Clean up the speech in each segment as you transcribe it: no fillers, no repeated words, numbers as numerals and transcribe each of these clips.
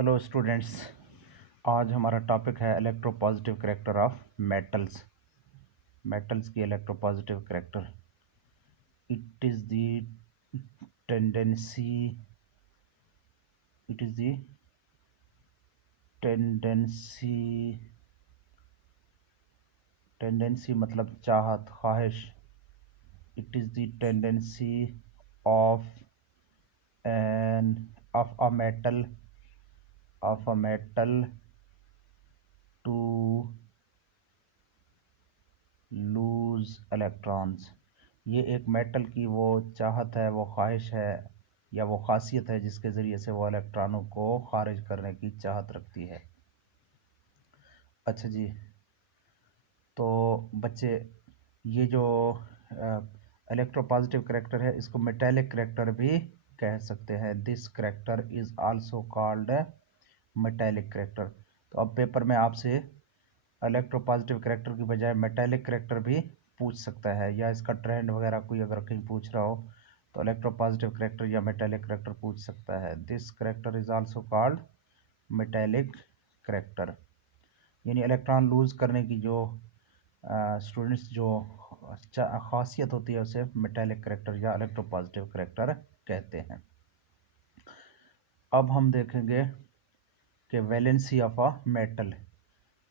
Hello students, आज हमारा topic है electropositive character of metals. Metals की electropositive character. It is the tendency it is the tendency tendency मतलब चाहत, ख्वाहिश। It is the tendency of an of a metal to lose electrons. ये एक metal की वो चाहत है, वो ख्वाहिश है या वो खासियत है जिसके ज़रिए से वो इलेक्ट्रॉनों को खारिज करने की चाहत रखती है। अच्छा जी, तो बच्चे, ये जो इलेक्ट्रोपॉजिटिव करैक्टर है इसको मेटेलिक करैक्टर भी कह सकते हैं। This character is also called metallic character. तो अब पेपर में आपसे इलेक्ट्रोपॉजिटिव करैक्टर की बजाय मेटेलिक करैक्टर भी पूछ सकता है, या इसका ट्रेंड वगैरह कोई अगर कहीं पूछ रहा हो तो इलेक्ट्रोपॉजिटिव करैक्टर या मेटेलिक करैक्टर पूछ सकता है। This character is also called metallic character. यानी इलेक्ट्रॉन लूज करने की जो स्टूडेंट्स जो खासियत होती है उसे मेटेलिक करैक्टर या इलेक्ट्रोपॉजिटिव करैक्टर कहते हैं। अब हम देखेंगे कि वैलेंसी ऑफ अ मेटल।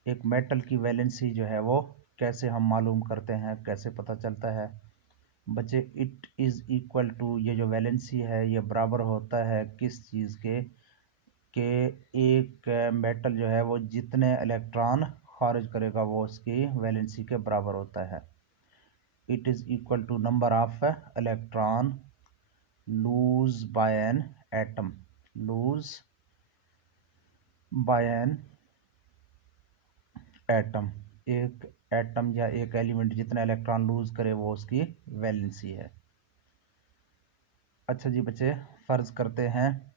एक मेटल की वैलेंसी जो है वो कैसे हम मालूम करते हैं, कैसे पता चलता है बच्चे। इट इज़ इक्वल टू, ये जो वैलेंसी है ये बराबर होता है किस चीज़ के एक मेटल जो है वो जितने इलेक्ट्रॉन खारिज करेगा वो उसकी वैलेंसी के बराबर होता है। It is equal to number of electron lose by an atom. Lose by an atom. एक एटम या एक एलिमेंट जितना इलेक्ट्रॉन लूज करे वो उसकी वैलेंसी है। अच्छा जी बच्चे, फ़र्ज़ करते हैं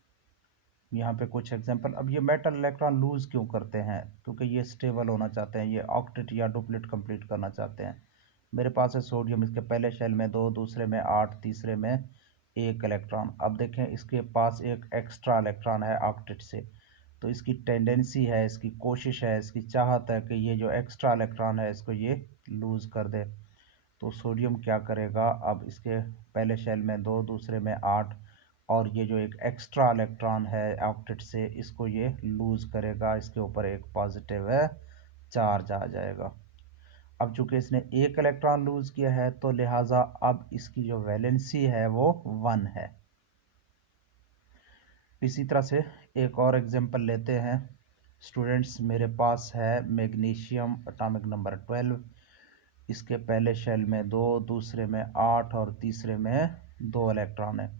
यहाँ पे कुछ एग्जांपल। अब ये मेटल इलेक्ट्रॉन लूज क्यों करते हैं? क्योंकि ये स्टेबल होना चाहते हैं, ये ऑक्टेट या डुप्लेट कंप्लीट करना चाहते हैं। मेरे पास है सोडियम, इसके पहले शेल में 2, दूसरे में 8, तीसरे में 1 इलेक्ट्रॉन। अब देखें इसके पास एक एक्स्ट्रा इलेक्ट्रॉन है ऑक्टेट से, तो इसकी टेंडेंसी है, इसकी कोशिश है, इसकी चाहत है कि ये जो एक्स्ट्रा इलेक्ट्रॉन है इसको ये लूज़ कर दे। तो सोडियम क्या करेगा, अब इसके पहले शेल में 2, दूसरे में 8, और ये जो एक एक्स्ट्रा इलेक्ट्रॉन है ऑक्टेट से इसको ये लूज़ करेगा, इसके ऊपर एक पॉजिटिव चार्ज आ जाएगा। अब चूंकि इसने एक इलेक्ट्रॉन लूज़ किया है तो लिहाजा अब इसकी जो वैलेंसी है वो 1 है। इसी तरह से एक और एग्जांपल लेते हैं स्टूडेंट्स। मेरे पास है मैग्नीशियम, एटॉमिक नंबर 12। इसके पहले शेल में 2, दूसरे में 8 और तीसरे में 2 इलेक्ट्रॉन है।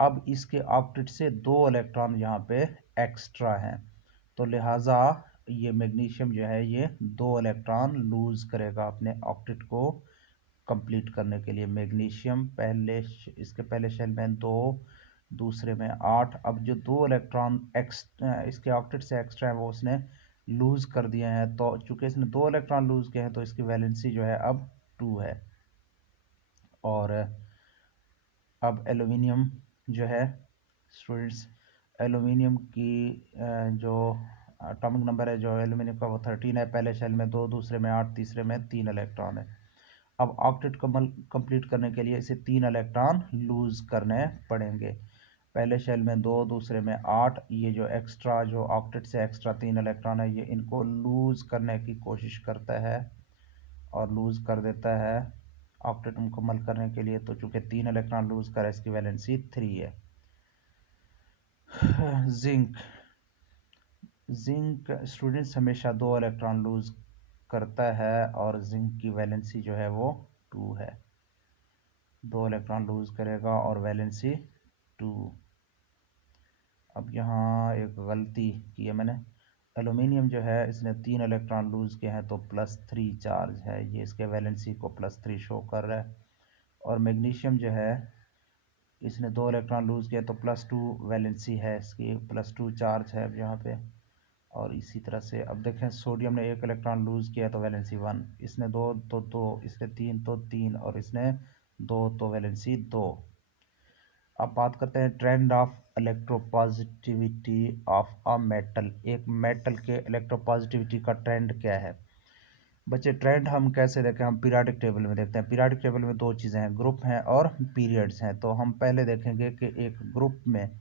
अब इसके ऑक्टेट से 2 इलेक्ट्रॉन यहाँ पे एक्स्ट्रा हैं, तो लिहाजा ये मैग्नीशियम जो है ये 2 इलेक्ट्रॉन लूज़ करेगा अपने ऑक्टेट को कंप्लीट करने के लिए। मैग्नीशियम इसके पहले शेल में 2, दूसरे में 8। अब जो 2 इलेक्ट्रॉन इसके ऑक्टेट से एक्स्ट्रा है वो उसने लूज़ कर दिए हैं, तो चूंकि इसने 2 इलेक्ट्रॉन लूज़ किए हैं तो इसकी वैलेंसी जो है अब 2 है। और अब एलुमिनियम जो है स्टूडेंट्स, एलुमिनियम की जो एटॉमिक नंबर है जो एलुमिनियम का वो 13 है। पहले शेल में 2, दूसरे में 8, तीसरे में 3 इलेक्ट्रॉन है। अब ऑक्टेट कंप्लीट करने के लिए इसे 3 इलेक्ट्रॉन लूज़ करने पड़ेंगे। पहले शेल में 2, दूसरे में 8। ये जो एक्स्ट्रा जो ऑक्टेट से एक्स्ट्रा 3 इलेक्ट्रॉन है ये इनको लूज़ करने की कोशिश करता है और लूज़ कर देता है ऑक्टेट मुकम्मल करने के लिए। तो चूँकि 3 इलेक्ट्रॉन लूज़ कर, इसकी वैलेंसी 3 है। जिंक स्टूडेंट्स हमेशा 2 इलेक्ट्रॉन लूज़ करता है और जिंक की वैलेंसी जो है वो 2 है। 2 इलेक्ट्रॉन लूज़ करेगा और वैलेंसी 2। अब यहाँ एक गलती की है मैंने। एलुमिनियम जो है इसने 3 इलेक्ट्रॉन लूज़ किए हैं तो +3 चार्ज है, ये इसके वैलेंसी को +3 शो कर रहा है। और मैग्नीशियम जो है इसने 2 इलेक्ट्रॉन लूज़ किया तो +2 वैलेंसी है, इसकी +2 चार्ज है अब यहाँ पे। और इसी तरह से अब देखें सोडियम ने 1 इलेक्ट्रॉन लूज़ किया तो वैलेंसी 1, इसने 2 तो 2, इसने 3 तो 3 और इसने 2 तो वैलेंसी 2। अब बात करते हैं trend of electropositivity of a metal, एक मेटल के इलेक्ट्रोपॉजिटिविटी का ट्रेंड क्या है। बच्चे ट्रेंड हम कैसे देखें, हम पीरियोडिक टेबल में देखते हैं। पीरियोडिक टेबल में दो चीज़ें हैं, ग्रुप हैं और पीरियड्स हैं। तो हम पहले देखेंगे कि एक ग्रुप में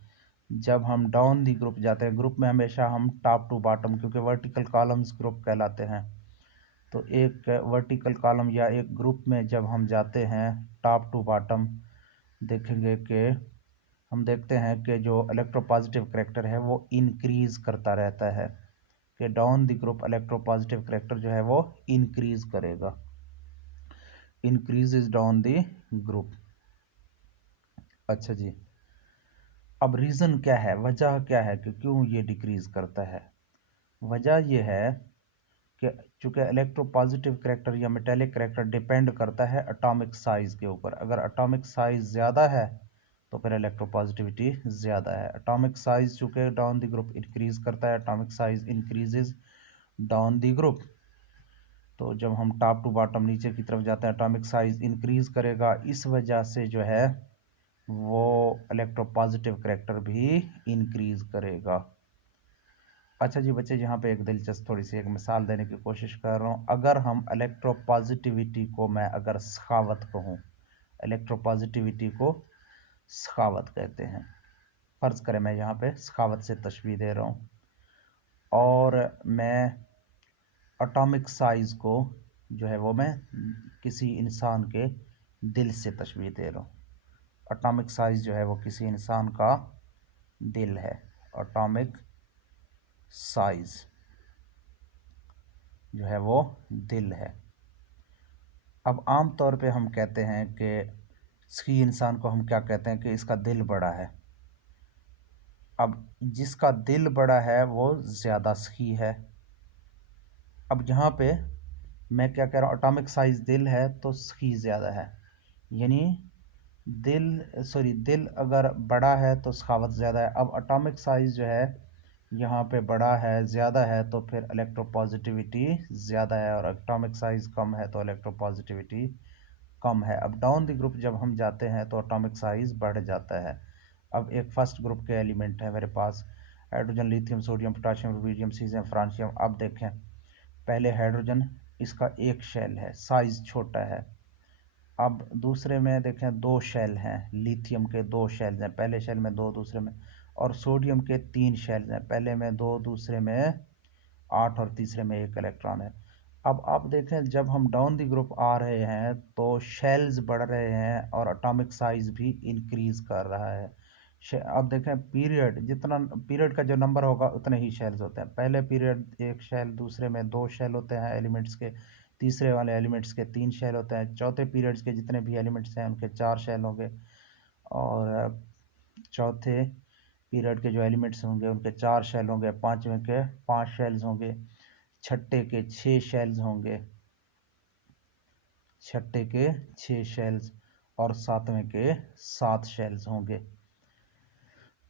जब हम डाउन दी ग्रुप जाते हैं, ग्रुप में हमेशा हम टॉप टू बॉटम, क्योंकि वर्टिकल कॉलम्स ग्रुप कहलाते हैं, तो एक वर्टिकल कॉलम या एक ग्रुप में जब हम जाते हैं टॉप टू बॉटम, देखेंगे कि हम देखते हैं कि जो इलेक्ट्रोपॉजिटिव करैक्टर है वो इंक्रीज करता रहता है, कि down the group electropositive character जो है वो इंक्रीज करेगा, increase is down the group. अच्छा जी, अब रीज़न क्या है, वजह क्या है कि क्यों ये डिक्रीज करता है। वजह ये है कि चूँकि इलेक्ट्रोपॉजिटिव करैक्टर या मेटेलिक करैक्टर डिपेंड करता है एटॉमिक साइज़ के ऊपर। अगर एटॉमिक साइज़ ज़्यादा है तो फिर इलेक्ट्रोपॉजिटिविटी ज़्यादा है। एटॉमिक साइज़ चूँकि डाउन द ग्रुप इंक्रीज करता है, atomic size increases down the group, तो जब हम टॉप टू बॉटम नीचे की तरफ जाते हैं एटॉमिक साइज़ इंक्रीज करेगा, इस वजह से जो है वो इलेक्ट्रोपॉजिटिव करैक्टर भी इंक्रीज करेगा। अच्छा जी बच्चे, यहाँ पे एक दिलचस्प थोड़ी सी एक मिसाल देने की कोशिश कर रहा हूँ। अगर हम इलेक्ट्रोपॉजिटिविटी को मैं अगर सखावत कहूँ, इलेक्ट्रोपॉजिटिविटी को सखावत कहते हैं, फ़र्ज़ करें मैं यहाँ पे सखावत से तशबीह दे रहा हूँ, और मैं एटॉमिक साइज़ को जो है वो मैं किसी इंसान के दिल से तशबीह दे रहा हूँ। एटॉमिक साइज़ जो है वो किसी इंसान का दिल है, एटॉमिक साइज़ जो है वो दिल है। अब आम तौर पे हम कहते हैं कि सही इंसान को हम क्या कहते हैं कि इसका दिल बड़ा है। अब जिसका दिल बड़ा है वो ज़्यादा सही है। अब यहाँ पे मैं क्या कह रहा हूँ, एटॉमिक साइज़ दिल है तो सही ज़्यादा है, यानी दिल अगर बड़ा है तो सखावत ज़्यादा है। अब एटॉमिक साइज़ जो है यहाँ पे बड़ा है, ज़्यादा है, तो फिर इलेक्ट्रोपॉजिटिविटी ज़्यादा है, और एटॉमिक साइज़ कम है तो इलेक्ट्रोपॉजिटिविटी कम है। अब डाउन द ग्रुप जब हम जाते हैं तो एटॉमिक साइज़ बढ़ जाता है। अब एक फर्स्ट ग्रुप के एलिमेंट है मेरे पास, hydrogen, lithium, sodium, potassium, rubidium, caesium, francium. अब देखें, पहले हाइड्रोजन, इसका एक शेल है, साइज़ छोटा है। अब दूसरे में देखें दो शेल हैं, लिथियम के दो शेल हैं, पहले शेल में दो, दूसरे में, और सोडियम के तीन शेल हैं, पहले में दो, दूसरे में 8 और तीसरे में एक इलेक्ट्रॉन है। अब आप देखें जब हम डाउन द ग्रुप आ रहे हैं तो शेल्स बढ़ रहे हैं और एटॉमिक साइज़ भी इंक्रीज कर रहा है। अब देखें पीरियड, जितना पीरियड का जो नंबर होगा उतने ही शेल्स होते हैं। पहले पीरियड एक शेल, दूसरे में दो शेल होते हैं एलिमेंट्स के, तीसरे वाले एलिमेंट्स के तीन शेल होते हैं, चौथे पीरियड्स के जितने भी एलिमेंट्स हैं उनके चार शेल होंगे, और चौथे पीरियड के जो एलिमेंट्स होंगे उनके चार शेल होंगे, पाँचवें के पाँच शेल्स होंगे, छठे के छः शेल्स होंगे, छठे के छः शेल्स, और सातवें के सात शेल्स होंगे।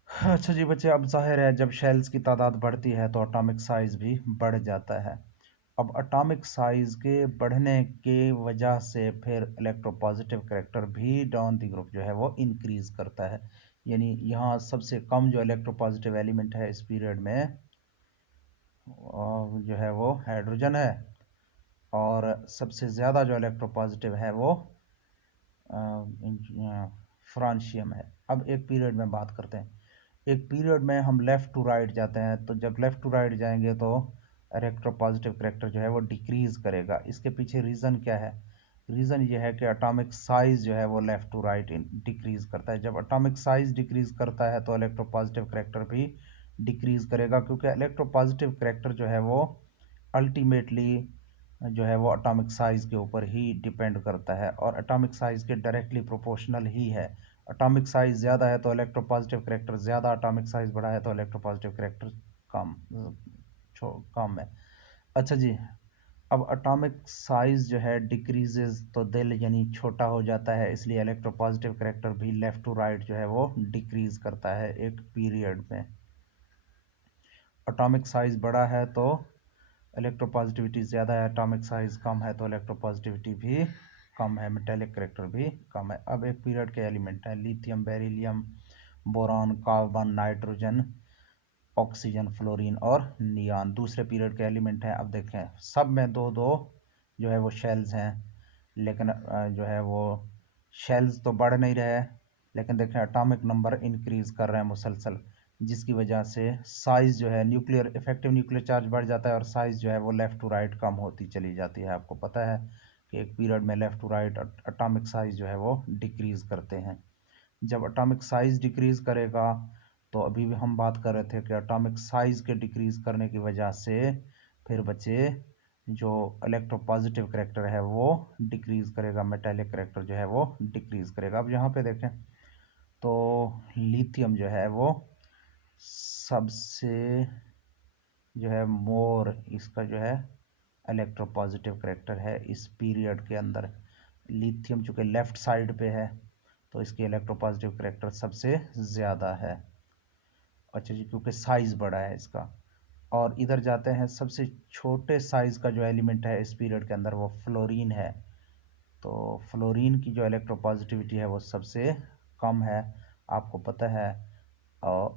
अच्छा जी बच्चे, अब जाहिर है जब शेल्स की तादाद बढ़ती है तो एटॉमिक साइज़ भी बढ़ जाता है। अब एटॉमिक साइज़ के बढ़ने के वजह से फिर इलेक्ट्रोपॉजिटिव करैक्टर भी डाउन द ग्रुप जो है वो इंक्रीज करता है। यानी यहाँ सबसे कम जो इलेक्ट्रोपॉजिटिव एलिमेंट है इस पीरियड में जो है वो हाइड्रोजन है, और सबसे ज़्यादा जो इलेक्ट्रोपॉजिटिव है वो फ्रांशियम है। अब एक पीरियड में बात करते हैं, एक पीरियड में हम लेफ़्ट टू राइट जाते हैं, तो जब लेफ़्ट टू राइट जाएंगे तो इलेक्ट्रोपॉजिटिव करैक्टर जो है वो डिक्रीज करेगा। इसके पीछे रीज़न क्या है, रीज़न ये है कि एटॉमिक साइज़ जो है वो लेफ़्ट टू राइट डिक्रीज करता है। जब एटॉमिक साइज़ डिक्रीज करता है तो इलेक्ट्रोपॉजिटिव करैक्टर भी डिक्रीज करेगा, क्योंकि इलेक्ट्रोपॉजिटिव करैक्टर जो है वो अल्टीमेटली जो है वो एटॉमिक साइज़ के ऊपर ही डिपेंड करता है, और एटॉमिक साइज़ के डायरेक्टली प्रोपोर्शनल ही है। एटॉमिक साइज़ ज़्यादा है तो इलेक्ट्रोपॉजिटिव करैक्टर ज़्यादा, एटॉमिक साइज़ बड़ा है तो इलेक्ट्रोपॉजिटिव करैक्टर कम कम है। अच्छा जी, अब एटॉमिक साइज़ जो है डिक्रीजेज तो दिल यानी छोटा हो जाता है, इसलिए इलेक्ट्रोपॉजिटिव करैक्टर भी लेफ़्ट टू राइट जो है वो डिक्रीज करता है एक पीरियड में। एटॉमिक साइज़ बड़ा है तो इलेक्ट्रोपॉजिटिविटी ज़्यादा है, एटॉमिक साइज़ कम है तो इलेक्ट्रोपॉजिटिविटी भी कम है, मेटेलिक करैक्टर भी कम है। अब एक पीरियड के एलिमेंट हैं, lithium, beryllium, boron, carbon, nitrogen, oxygen, fluorine और नियान दूसरे पीरियड के एलिमेंट हैं। अब देखें सब में दो दो जो है वो शेल्स हैं, लेकिन जो है वो शेल्स तो बढ़ नहीं रहे, लेकिन देखें एटॉमिक नंबर इंक्रीज कर रहे हैं मुसलसल, जिसकी वजह से साइज जो है न्यूक्लियर इफेक्टिव न्यूक्लियर चार्ज बढ़ जाता है और साइज जो है वो लेफ़्ट टू राइट कम होती चली जाती है। आपको पता है कि एक पीरियड में left to right atomic size जो है वो डिक्रीज करते हैं। जब एटॉमिक साइज डिक्रीज करेगा, तो अभी भी हम बात कर रहे थे कि एटॉमिक साइज के डिक्रीज करने की वजह से फिर बचे जो इलेक्ट्रोपॉजिटिव करैक्टर है वो डिक्रीज करेगा, मेटेलिक करैक्टर जो है वो डिक्रीज करेगा। अब यहाँ पे देखें तो लिथियम जो है वो सबसे जो है मोर इसका जो है इलेक्ट्रोपॉजिटिव करैक्टर है इस पीरियड के अंदर। लिथियम चूँकि लेफ्ट साइड पे है तो इसकी इलेक्ट्रोपॉजिटिव करैक्टर सबसे ज़्यादा है। अच्छा जी, क्योंकि साइज़ बड़ा है इसका। और इधर जाते हैं, सबसे छोटे साइज़ का जो एलिमेंट है इस पीरियड के अंदर वो फ्लोरीन है। तो फ्लोरीन की जो इलेक्ट्रोपॉजिटिविटी है वो सबसे कम है। आपको पता है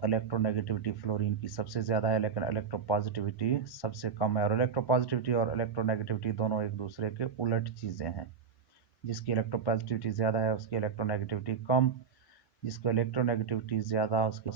इलेक्ट्रोनेगेटिविटी फ्लोरीन की सबसे ज़्यादा है, लेकिन इलेक्ट्रोपॉजिटिविटी सबसे कम है। और इलेक्ट्रोपॉजिटिविटी और इलेक्ट्रोनेगेटिविटी दोनों एक दूसरे के उलट चीज़ें हैं। जिसकी इलेक्ट्रोपॉजिटिविटी ज़्यादा है उसकी इलेक्ट्रोनेगेटिविटी कम, जिसकी इलेक्ट्रोनेगेटिविटी ज़्यादा उसकी